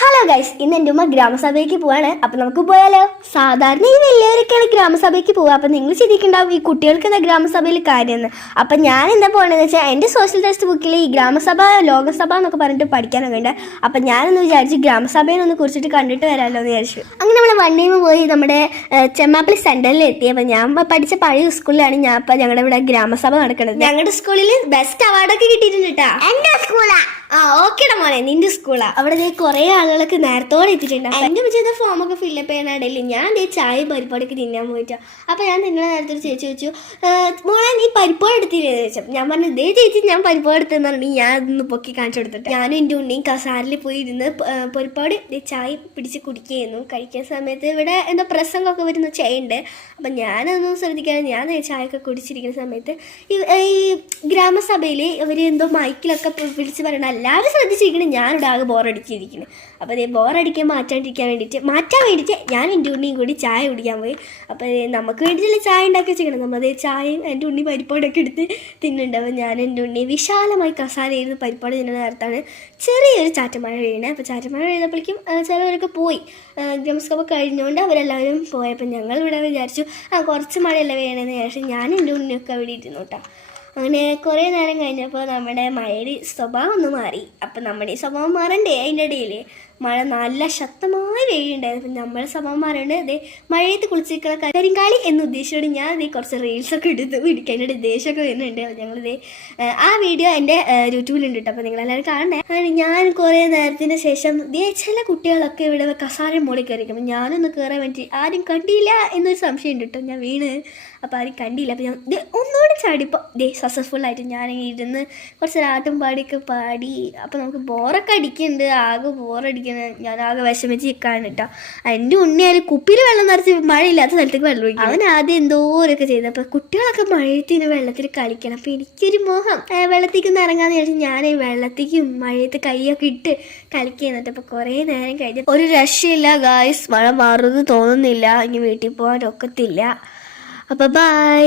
Hello guys, ഇന്ന് എൻ്റെ ഉമ്മ ഗ്രാമസഭയ്ക്ക് പോവാണ്. അപ്പം നമുക്ക് പോയാലോ? സാധാരണ ഈ വലിയവരൊക്കെയാണ് ഗ്രാമസഭയ്ക്ക് പോവുക. അപ്പം നിങ്ങൾ ചിന്തിക്കുന്നുണ്ടാവും ഈ കുട്ടികൾക്ക് എന്താ ഗ്രാമസഭയിൽ കാര്യമെന്ന്. അപ്പം ഞാൻ എന്താ പോകണമെന്ന് വെച്ചാൽ എൻ്റെ സോഷ്യൽ ടെക്സ്റ്റ് ബുക്കിൽ ഈ ഗ്രാമസഭ ലോകസഭ എന്നൊക്കെ പറഞ്ഞിട്ട് പഠിക്കാനൊക്കെ ഉണ്ട്. അപ്പം ഞാനൊന്ന് വിചാരിച്ചു ഗ്രാമസഭയെന്നൊന്ന് കുറിച്ചിട്ട് കണ്ടിട്ട് വരാമല്ലോ എന്ന് വിചാരിച്ചു. അങ്ങനെ നമ്മൾ വണ്ടിയിൽ പോയി നമ്മുടെ ചെമ്മാപ്പള്ളി സെൻറ്ററിൽ എത്തി. അപ്പം ഞാൻ പഠിച്ച പഴയ സ്കൂളിലാണ് ഞാൻ ഇപ്പം ഞങ്ങളുടെ ഇവിടെ ഗ്രാമസഭ നടക്കുന്നത്. ഞങ്ങളുടെ സ്കൂളിൽ ബെസ്റ്റ് അവാർഡൊക്കെ കിട്ടിയിട്ടുണ്ട് കേട്ടോ. എൻ്റെ സ്കൂളാ. ഓക്കേടാ മോനെ, നിന്റെ സ്കൂളാ. അവിടെ കുറേ ആളുകളൊക്കെ നേരത്തോടെ എത്തിയിട്ടുണ്ട്. എൻ്റെ ചെയ്ത ഫോമൊക്കെ ഫില്ലപ്പ് ചെയ്യാനായിട്ടില്ല. ഞാൻ ചായ പരിപ്പാടൊക്കെ തിന്നാൻ പോയിട്ടാ. അപ്പം ഞാൻ തിന്നുന്ന നേരത്തൊരു ചേച്ചി ചോദിച്ചു, മോളെ നീ പരിപ്പാട് എടുത്തില്ലേ ചോദിച്ചു. ഞാൻ പറഞ്ഞു, ദേ ചേച്ചി ഞാൻ പരിപ്പാട് എടുത്തെന്ന് പറഞ്ഞു. ഞാൻ അതൊന്ന് പൊക്കി കാണിച്ചു കൊടുത്തിട്ട് ഞാനും എൻ്റെ ഉണ്ണിയും കസാരിൽ പോയി ഇരുന്ന് പരിപ്പാട് ചായ പിടിച്ച് കുടിക്കുകയായിരുന്നു. കഴിക്കുന്ന സമയത്ത് ഇവിടെ എന്താ പ്രസംഗമൊക്കെ വരുന്ന ചെയ്യുന്നുണ്ട്. അപ്പം ഞാനൊന്നും ശ്രദ്ധിക്കാതെ ഞാൻ ചായയൊക്കെ കുടിച്ചിരിക്കുന്ന സമയത്ത് ഈ ഗ്രാമസഭയിൽ ഇവർ എന്തോ മൈക്കിലൊക്കെ വിളിച്ച് പറയണം. എല്ലാവരും ശ്രദ്ധിച്ചിരിക്കണം. ഞാനിവിടെ ആകെ ബോറടിച്ചിരിക്കുന്നു. അപ്പോൾ അതേ ബോറടിക്കാൻ മാറ്റാൻ വേണ്ടിയിട്ട് ഞാൻ എൻ്റെ ഉണ്ണിയും കൂടി ചായ കുടിക്കാൻ പോയി. അപ്പോൾ നമുക്ക് വേണ്ടിയിട്ടല്ലേ ചായ ഉണ്ടാക്കി വെച്ചിരിക്കണം. നമ്മളതേ ചായയും എൻ്റെ ഉണ്ണി പരിപ്പാടൊക്കെ എടുത്ത് തിന്നുന്നുണ്ട്. അപ്പോൾ ഞാൻ എൻ്റെ ഉണ്ണി വിശാലമായി കസാരയിരുന്ന് പരിപ്പാട് തിന്നുന്ന നേരത്താണ് ചെറിയൊരു ചാറ്റമഴ വീണത്. അപ്പോൾ ചാറ്റമഴ വീഴുന്നപ്പോഴേക്കും ചിലവരൊക്കെ പോയി. ഗ്രാമസഭ കഴിഞ്ഞുകൊണ്ട് അവരെല്ലാവരും പോയപ്പോൾ ഞങ്ങൾ ഇവിടെ വിചാരിച്ചു കുറച്ച് മഴയല്ല വീണതെന്ന് വിചാരിച്ചു ഞാൻ എൻ്റെ ഉണ്ണിയൊക്കെ അവിടെ ഇരുന്നു കേട്ടോ. അങ്ങനെ കുറേ നേരം കഴിഞ്ഞപ്പോൾ നമ്മുടെ മഴയുടെ സ്വഭാവം ഒന്ന് മാറി. അപ്പം നമ്മുടെ ഈ സ്വഭാവം മാറണ്ടേ? അതിൻ്റെ ഇടയിൽ മഴ നല്ല ശക്തമായി പെയ്യുണ്ടായിരുന്നു. അപ്പം നമ്മുടെ സ്വഭാവം മാറേണ്ടത് അതേ മഴയത്ത് കുളിച്ചിരിക്കുന്ന കരിങ്കാളി എന്ന് ഉദ്ദേശിച്ചുകൊണ്ട് ഞാൻ അതേ കുറച്ച് റീൽസൊക്കെ എടുത്ത് പിടിക്കാനായിട്ട് ദേശമൊക്കെ വരുന്നുണ്ട്. ഞങ്ങളിതേ ആ വീഡിയോ എൻ്റെ യൂട്യൂബിലുണ്ട് കേട്ടോ. അപ്പോൾ നിങ്ങളെല്ലാവരും കാണണ്ടേ. അങ്ങനെ ഞാൻ കുറേ നേരത്തിന് ശേഷം ചില കുട്ടികളൊക്കെ ഇവിടെ കസാര മുകളിൽ കയറിയിരിക്കും. ഞാനൊന്ന് കയറാൻ വേണ്ടി ആരും കണ്ടില്ല എന്നൊരു സംശയം ഉണ്ട് കേട്ടോ. ഞാൻ വീണ് അപ്പോൾ ആരും കണ്ടില്ല. അപ്പോൾ ഞാൻ ഒന്നുകൂടി ചാടിപ്പോൾ സക്സസ്ഫുള്ളായിട്ട് ഞാൻ ഇരുന്ന് കുറച്ച് ആട്ടും പാടിയൊക്കെ പാടി. അപ്പോൾ നമുക്ക് ബോറൊക്കെ അടിക്കുന്നുണ്ട്. ആകെ ബോറടിക്കുന്നത് ഞാൻ ആകെ വിഷമിച്ച് നിൽക്കാണ് കേട്ടോ. എൻ്റെ ഉണ്ണിയായാലും കുപ്പിയിൽ വെള്ളം നിറച്ച് മഴയില്ലാത്ത സ്ഥലത്തേക്ക് വെള്ളം ഒഴിക്കും. അവൻ ആദ്യം എന്തോരൊക്കെ ചെയ്തു. അപ്പോൾ കുട്ടികളൊക്കെ മഴയത്തിന് വെള്ളത്തിൽ കളിക്കണം. അപ്പോൾ എനിക്കൊരു മോഹം വെള്ളത്തേക്ക് ഒന്ന് ഇറങ്ങാന്ന് വിചാരിച്ചു ഞാൻ വെള്ളത്തേക്കും മഴയത്ത് കൈയൊക്കെ ഇട്ട് കളിക്കുന്നുണ്ട്. അപ്പോൾ കുറേ നേരം കഴിഞ്ഞ് ഒരു രക്ഷയില്ല ഗായ്സ്. മഴ മാറുമെന്ന് തോന്നുന്നില്ല. ഇനി വീട്ടിൽ പോകാൻ ഒക്കത്തില്ല. അപ്പോൾ ബൈ.